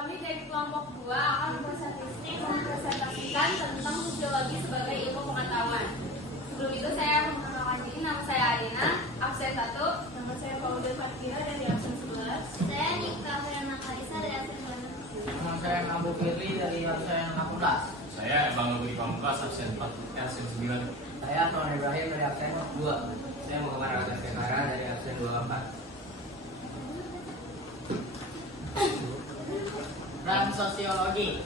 Kami dari kelompok 2 akan mempresentasikan tentang sosiologi sebagai ilmu pengetahuan. Sebelum itu saya memperkenalkan diri, nama saya Adina, absen 1. Nama saya Paula Fatkira dari absen 11. Saya Nika Firna Kalisa dari absen 12. Nama saya Abu Firly dari absen 16. Saya Bang Lugri Pamungkas, absen 4, absen 9. Saya Tuan Ibrahim dari absen 2. Saya Muhammad Razak Sekara dari absen 24. Dan sosiologi.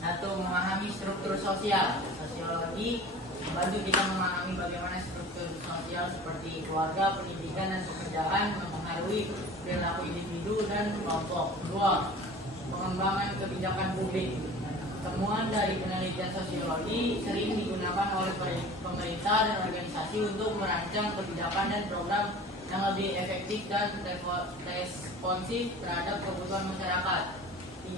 1. Memahami struktur sosial. Sosiologi membantu kita memahami bagaimana struktur sosial seperti keluarga, pendidikan, dan pekerjaan mempengaruhi perilaku individu dan kelompok. 2. Pengembangan kebijakan publik. Temuan dari penelitian sosiologi sering digunakan oleh pemerintah dan organisasi untuk merancang kebijakan dan program yang lebih efektif dan responsif terhadap kebutuhan masyarakat.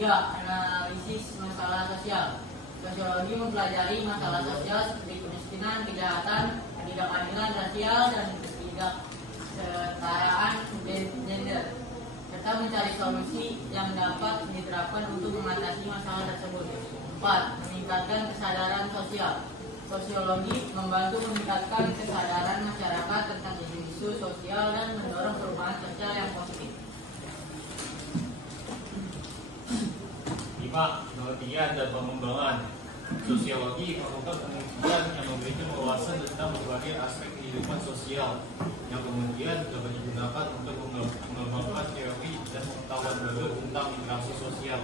3. Analisis masalah sosial. Sosiologi mempelajari masalah sosial seperti kemiskinan, kejahatan, ketidakadilan rasial, dan ketidaksetaraan gender, serta mencari solusi yang dapat diterapkan untuk mengatasi masalah tersebut. 4. Meningkatkan kesadaran sosial. Sosiologi membantu meningkatkan kesadaran masyarakat tentang isu sosial dan mendorong perubahan sosial yang positif. 5. Penelitian dan pengembangan. Sosiologi merupakan penelitian yang memberikan wawasan tentang berbagai aspek kehidupan sosial yang kemudian dapat digunakan untuk mengembangkan teori dan pengetahuan baru tentang interaksi sosial.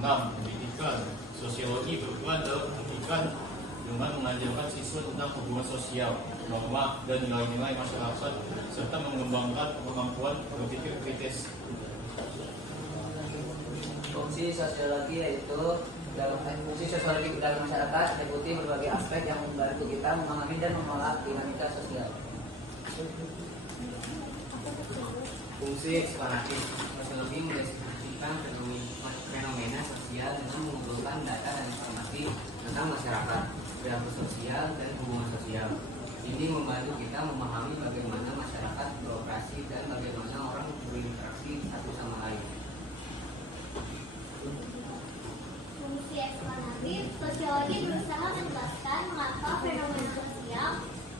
6. Pendidikan. Sosiologi berperan dalam pendidikan dengan mengajarkan siswa tentang hubungan sosial, norma, dan nilai-nilai masyarakat, serta mengembangkan kemampuan berpikir kritis. Fungsi sosiologi dalam masyarakat meliputi berbagai aspek yang membantu kita memahami dan mengolah dinamika sosial. Fungsi eksplorasi. Sosiologi mendeskripsikan fenomena sosial dengan mengumpulkan data dan informasi tentang masyarakat, perilaku sosial, dan hubungan sosial. Ini membantu kita memahami bagaimana masyarakat beroperasi dan bagaimana orang berinteraksi satu sama lain. Fungsi eksplanatif. Sosiologi berusaha menjelaskan mengapa fenomena sosial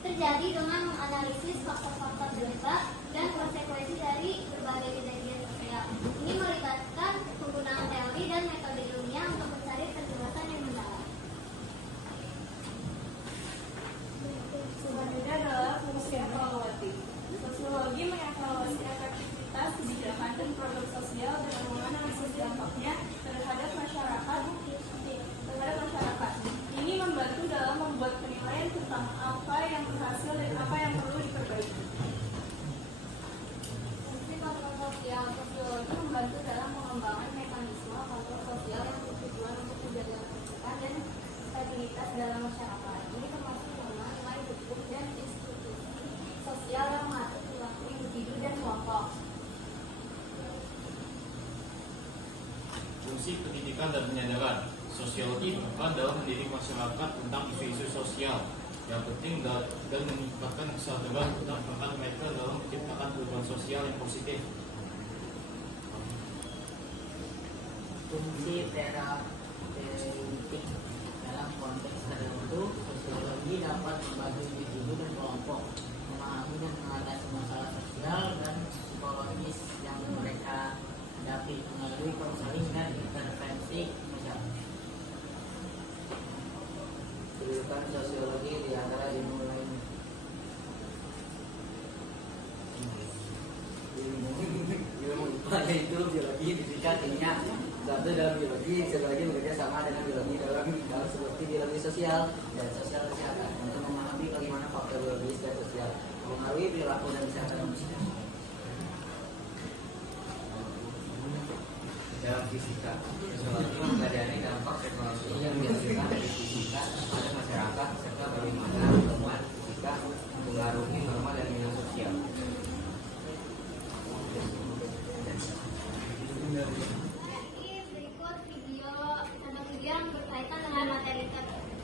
terjadi dengan menganalisis faktor-faktor penyebab dan konsekuensi dari berbagai kejadian sosial. Ini melibatkan penggunaan teori dan metode ilmiah untuk mencari penjelasan yang mendalam. Selanjutnya adalah fungsi evaluatif. Sosiologi mengevaluasi efektivitas kebijakan dan produk sosial dengan menganalisis dampaknya terhadap masyarakat. Ini membantu dalam membuat penilaian tentang apa yang berhasil dan apa yang perlu diperbaiki. Fungsi faktor sosial. Sosiologi membantu dalam pengembangan mekanisme faktor sosial yang bertujuan untuk menjaga ketertiban dan stabilitas dalam masyarakat. Ini termasuk mengenal nilai hukum dan institusi sosial yang mengatur perilaku individu dan kelompok. Fungsi pendidikan dan penyadaran. Sosiologi berperan dalam mendidik masyarakat tentang isu-isu sosial yang penting dan meningkatkan kesadaran tentang peran mereka dalam menciptakan perubahan sosial yang positif. Fungsi terapeutik. Dalam konteks tertentu, sosiologi dapat membantu individu dan kelompok memahami dan mengatasi masalah sosial dan psikologis yang mereka hadapi melalui konseling dan intervensi masyarakat. Kedudukan sosiologi di antara ilmu lain. Ilmu IPA yaitu biologi, fisika, kimia. Satu dalam biologi, sosiologi bekerja sama dengan biologi dalam hal seperti biologi sosial dan sosial kesehatan untuk memahami bagaimana faktor biologis dan sosial mempengaruhi perilaku dan kesehatan manusia. Dalam fisika, sosiologi mempelajari dampak teknologi yang dihasilkan dari fisika pada masyarakat serta bagaimana temuan fisika mempengaruhi norma dan nilai sosial. Berikut video yang berkaitan dengan materi tertentu.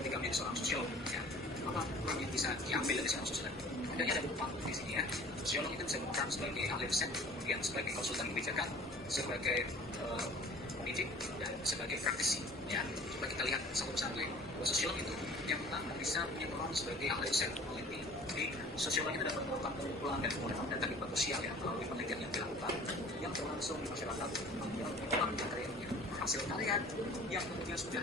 ketika menjadi seorang sosiolog, ya, apa peran yang bisa diambil dari seorang sosiolog? Adanya ada beberapa di sini ya. Sosiolog itu bisa berperan sebagai ahli riset, kemudian sebagai konsultan kebijakan, sebagai pendidik, dan sebagai praktisi. Ya, coba kita lihat satu-satu ya. Bahwa sosiolog itu yang pertama bisa punya peran sebagai ahli riset, peneliti. Jadi sosiolog itu dapat melakukan pengumpulan dan pengurangan data kehidupan sosial ya melalui penelitian yang dilakukan, yang berlangsung di masyarakat, yang dilakukan karyanya. Hasil karya yang kemudian sudah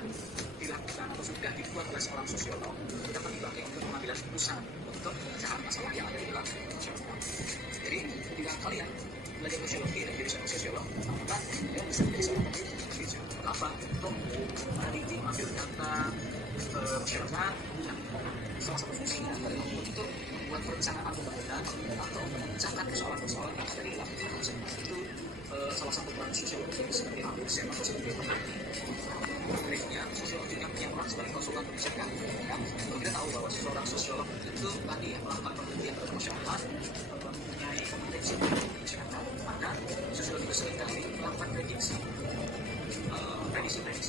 dilakukan atau sudah dibuat oleh seorang sosiolog dapat dipakai untuk pengambilan keputusan untuk pemecahan masalah yang ada di dalam masyarakat. Jadi ketika kalian belajar sosiologi dan jadi seorang sosiolog, maka kalian bisa menjadi seorang peneliti. Kenapa? Untuk meneliti, mengambil data masyarakat. Salah satu fungsinya adalah untuk membuat perencanaan pembangunan atau memecahkan persoalan-persoalan yang ada di dalam masyarakat. Itu salah satu peran sosiolog sebagai ahli riset atau sebagai peneliti. Berikutnya, sosiolog juga punya peran sebagai konsultan kebijakan. Ya, kita tahu bahwa seorang sosiolog itu tadi ya, melakukan penelitian terhadap masyarakat, mempunyai kompetensi terhadap masyarakat. Maka sosiolog itu seringkali melakukan prediksi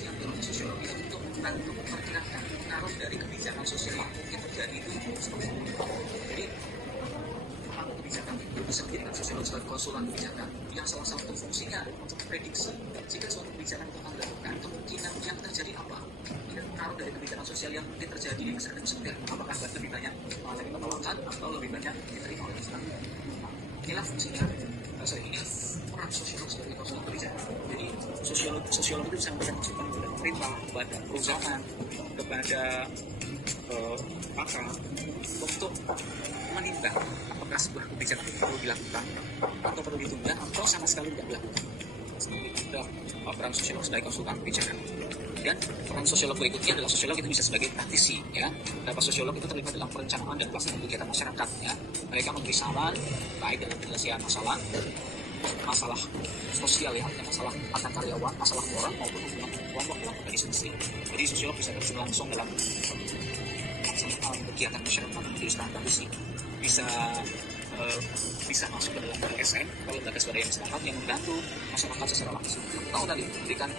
yang dilakukan sosiolog itu untuk membantu memperkirakan pengaruh dari kebijakan sosial yang mungkin terjadi itu seperti apa. Jadi pengaruh kebijakan itu bisa menjadikan sosiolog sebagai konsultan kebijakan yang salah satu fungsinya untuk memprediksi jika suatu kebijakan itu akan dilakukan, kemungkinan yang terjadi apa, dan pengaruh dari kebijakan sosial yang mungkin terjadi di masyarakat tersebut, apakah lebih banyak mengalami penolakan atau lebih banyak diterima oleh masyarakat. Inilah fungsinya. Ini peran sosiolog sebagai konsultan kebijakan. Jadi sosiolog itu bisa memberikan masukan kepada pemerintah, kepada perusahaan, kepada pakar untuk menimbang apakah sebuah kebijakan itu perlu dilakukan atau perlu ditunda atau sama sekali tidak dilakukan. Itu peran sosiolog sebagai konsultan kebijakan. Dan peran sosiolog berikutnya adalah sosiolog itu bisa sebagai praktisi, ya. Beberapa sosiolog itu terlibat dalam perencanaan dan pelaksanaan kegiatan masyarakat, ya. Mereka memberi saran baik dalam penyelesaian masalah sosial, ya, masalah antar karyawan, masalah moral maupun hubungan kelompok dalam organisasi. Jadi sosiolog bisa terjun langsung dalam pelaksanaan kegiatan masyarakat menjadi seorang praktisi. Bisa masuk ke dalam LSM, kalau lembaga swadaya masyarakat yang membantu masyarakat secara langsung. Tahu tadi memberikan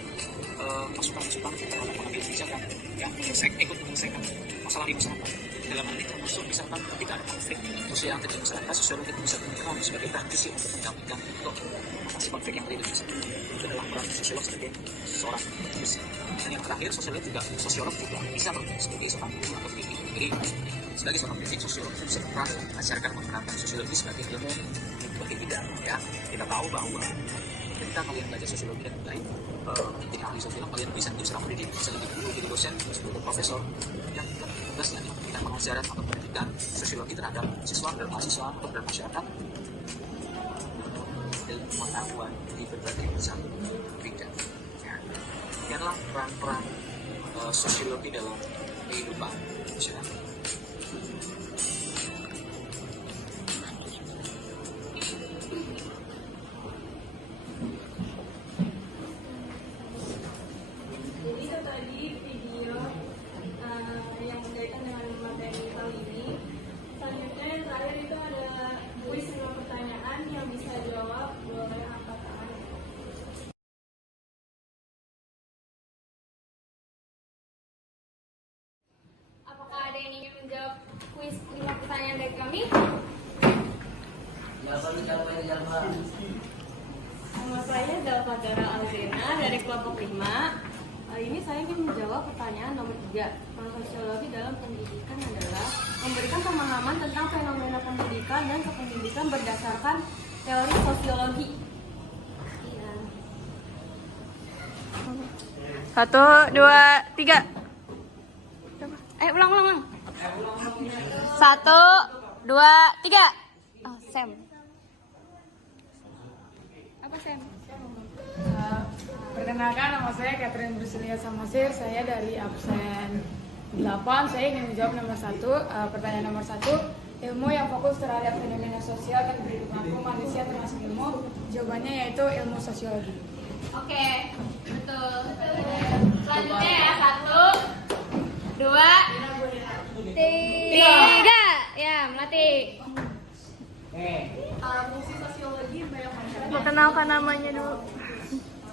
masukan-masukan terhadap pengambil kebijakan yang ikut menyelesaikan masalah di masyarakat. Dalam hal ini termasuk misalkan ketika ada konflik sosial yang terjadi di masyarakat, sosiolog itu bisa berperan sebagai praktisi untuk mendampingkan untuk mengatasi konflik yang terjadi di masyarakat. Itu adalah peran sosiolog sebagai seorang praktisi. Dan yang terakhir, sosiolog juga bisa berperan sebagai seorang guru atau pendidik. Jadi sebagai seorang pendidik, sosiolog itu bisa berperan mengajarkan menggunakan sosiologi sebagai ilmu bagi bidang. Ya, kita tahu bahwa ketika kalian belajar sosiologi dan baik menjadi ahli sosiolog, kalian bisa menjadi seorang pendidik, bisa jadi guru, jadi dosen, jadi profesor yang tugasnya memberikan pengajaran atau pendidikan sosiologi terhadap siswa dan mahasiswa atau terhadap masyarakat dalam pengetahuan di berbagai macam bidang. Ya, ini adalah peran-peran sosiologi dalam kehidupan masyarakat. Apakah ada yang ingin menjawab kuis 5 pertanyaan dari kami? Nama saya Zalfa Dara Alzena dari kelompok 5. Hari ini saya ingin menjawab pertanyaan nomor 3. Peran sosiologi dalam pendidikan adalah memberikan pemahaman tentang fenomena pendidikan dan kependidikan berdasarkan teori sosiologi. 1, 2, 3. Ulang. 1, 2, 3. Oh, Sam. Apa Sam? Perkenalkan, nama saya Catherine Brusilia Samasir. Saya dari absen 8. Saya ingin menjawab nomor 1. Pertanyaan nomor 1. Ilmu yang fokus terhadap fenomena sosial dan kehidupan manusia termasuk ilmu. Jawabannya yaitu ilmu sosiologi. Oke, betul. Selanjutnya ya, 1, 2, 3. Ya, melatih. Fungsi sosiologi banyak masyarakat. Perkenalkan namanya dulu.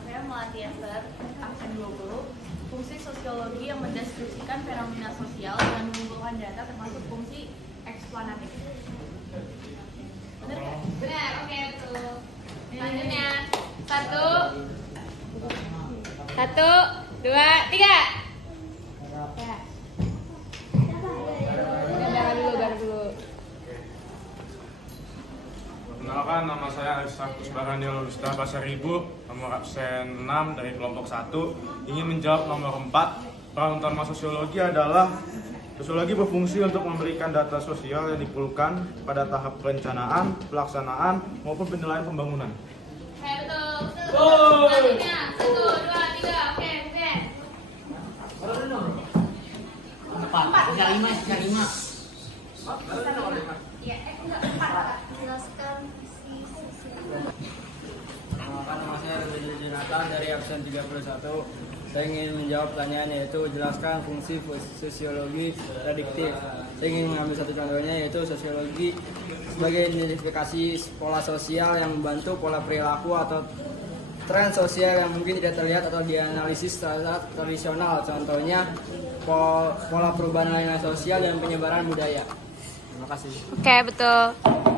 Saya Melati Esther, absen 20. fungsi sosiologi yang mendeskripsikan fenomena sosial dengan mengumpulkan data termasuk fungsi eksplanatif. Benar nggak? Benar, oke betul. Selanjutnya, satu, dua, tiga. Ya. Gandakan dulu. Perkenalkan, nama saya Aristarkus Baranil Lusta Pasaribu, nomor absen 6 dari kelompok 1. Ingin menjawab nomor 4. Peran utama sosiologi adalah sosiologi berfungsi untuk memberikan data sosial yang diperlukan pada tahap perencanaan, pelaksanaan, maupun penilaian pembangunan. Oke, betul. Selanjutnya, satu, dua, tiga. Oke, Vivian. Empat. Sisa lima. Iya, enggak, empat. Jelaskan fungsi sosial. Perkenalkan, nama saya Rizky Jonathan dari absen 31. Saya ingin menjawab pertanyaan yaitu jelaskan fungsi sosiologi prediktif. Saya ingin mengambil satu contohnya yaitu sosiologi sebagai identifikasi pola sosial yang membantu pola perilaku atau tren sosial yang mungkin tidak terlihat atau dianalisis secara tradisional. Contohnya pola perubahan nilai sosial dan penyebaran budaya. Terima kasih. Oke, betul.